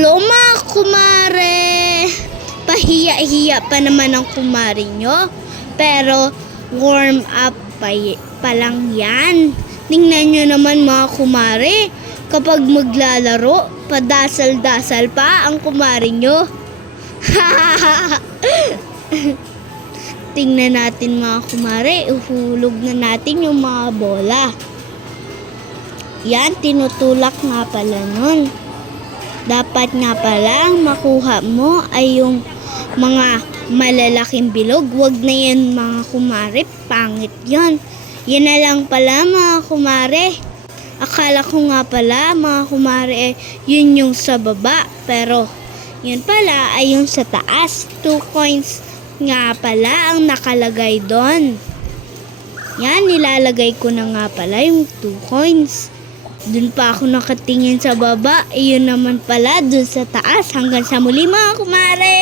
Hello mga kumare! Pahiya-hiya pa naman ang kumare nyo. Pero warm up pa lang yan. Tingnan nyo naman mga kumare. Kapag maglalaro, padasal-dasal pa ang kumare nyo. Tingnan natin mga kumare. Uhulog na natin yung mga bola. Yan, tinutulak nga pala nun. Dapat nga pala makuha mo ay yung mga malalaking bilog. Wag na yan mga kumare, pangit yon. Yan na lang pala mga kumare. Akala ko nga pala mga kumare yun yung sa baba. Pero yun pala ay yung sa taas. 2 coins nga pala ang nakalagay doon. Yan, nilalagay ko na nga pala yung 2 coins. Doon pa ako nakatingin sa baba. Iyon naman pala doon sa taas. Hanggang sa muli mga kumare.